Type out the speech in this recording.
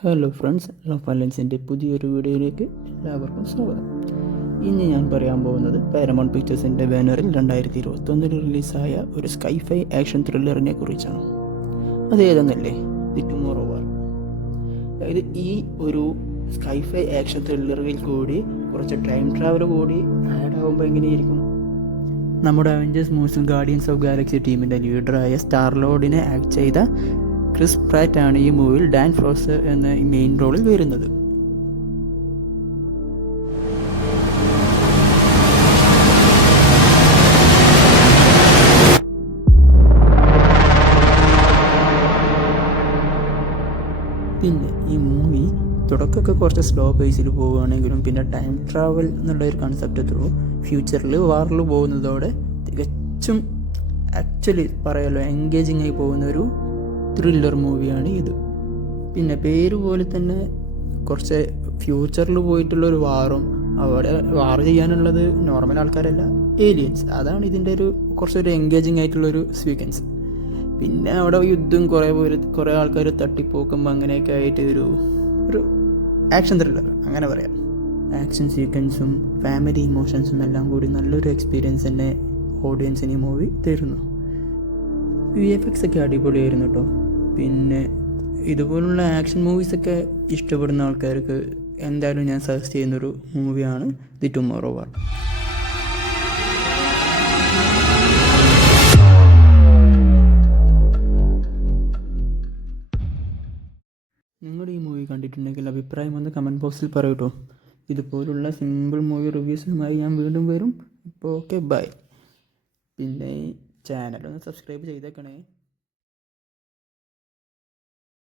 Hello friends, love വയലൻസിൻ്റെ പുതിയൊരു വീഡിയോയിലേക്ക് എല്ലാവർക്കും സ്വാഗതം. ഇന്ന് ഞാൻ പറയാൻ പോകുന്നത് പാരമൗണ്ട് പിക്ചേഴ്സിൻ്റെ ബാനറിൽ 2021 റിലീസായ ഒരു സ്കൈഫൈ ആക്ഷൻ ത്രില്ലറിനെ കുറിച്ചാണ്. അതേതെന്നല്ലേ, ദി ടുമോറോ വാർ. അതായത് ഈ ഒരു സ്കൈഫൈ ആക്ഷൻ ത്രില്ലറിൽ കൂടി കുറച്ച് ടൈം ട്രാവൽ കൂടി ആഡ് ആകുമ്പോൾ എങ്ങനെയായിരിക്കും? നമ്മുടെ അവഞ്ചേഴ്സ് മൂവ്സിൽ ഗാർഡിയൻസ് ഓഫ് ഗാലക്സി ടീമിൻ്റെ ലീഡറായ സ്റ്റാർ ലോർഡിനെ ആക്ട് ചെയ്ത ക്രിസ് പ്രാറ്റ് ആണ് ഈ മൂവിയിൽ ഡാൻ ഫ്രോസ്റ്റർ എന്ന മെയിൻ റോളിൽ വരുന്നത്. പിന്നെ ഈ മൂവി തുടക്കമൊക്കെ കുറച്ച് സ്ലോ പേസിൽ പോവുകയാണെങ്കിലും പിന്നെ ടൈം ട്രാവൽ എന്നുള്ള ഒരു കൺസെപ്റ്റ് ത്രൂ ഫ്യൂച്ചറിൽ വാറിൽ പോകുന്നതോടെ തികച്ചും ആക്ച്വലി പറയാലോ എൻഗേജിങ് ആയി പോകുന്ന ഒരു ത്രില്ലർ മൂവിയാണ് ഇത്. പിന്നെ പേര് പോലെ തന്നെ കുറച്ച് ഫ്യൂച്ചറിൽ പോയിട്ടുള്ളൊരു വാറും, അവിടെ വാർ ചെയ്യാനുള്ളത് നോർമൽ ആൾക്കാരല്ല, ഏലിയൻസ്. അതാണ് ഇതിൻ്റെ ഒരു കുറച്ചൊരു എൻഗേജിങ് ആയിട്ടുള്ളൊരു സീക്വൻസ്. പിന്നെ അവിടെ യുദ്ധം കുറേ ആൾക്കാർ തട്ടിപ്പോക്കുമ്പോൾ അങ്ങനെയൊക്കെ ആയിട്ട് ഒരു ആക്ഷൻ ത്രില്ലർ അങ്ങനെ പറയാം. ആക്ഷൻ സീക്വൻസും ഫാമിലി ഇമോഷൻസും എല്ലാം കൂടി നല്ലൊരു എക്സ്പീരിയൻസ് തന്നെ ഓഡിയൻസിന് ഈ മൂവി തരുന്നു. VFX ഒക്കെ അടിപൊളിയായിരുന്നു കേട്ടോ. പിന്നെ ഇതുപോലുള്ള ആക്ഷൻ മൂവീസൊക്കെ ഇഷ്ടപ്പെടുന്ന ആൾക്കാർക്ക് എന്തായാലും ഞാൻ സജസ്റ്റ് ചെയ്യുന്നൊരു മൂവിയാണ് ദി ടുമോറോ വാർ. നിങ്ങൾ ഈ മൂവി കണ്ടിട്ടുണ്ടെങ്കിൽ അഭിപ്രായം ഒന്ന് കമൻറ്റ് ബോക്സിൽ പറയൂട്ടോ. ഇതുപോലുള്ള സിമ്പിൾ മൂവി റിവ്യൂസുമായി ഞാൻ വീണ്ടും വരും. ഇപ്പോൾ ഓക്കെ, ബൈ. പിന്നെ ചാനലൊന്ന് സബ്സ്ക്രൈബ് ചെയ്തേക്കണേ.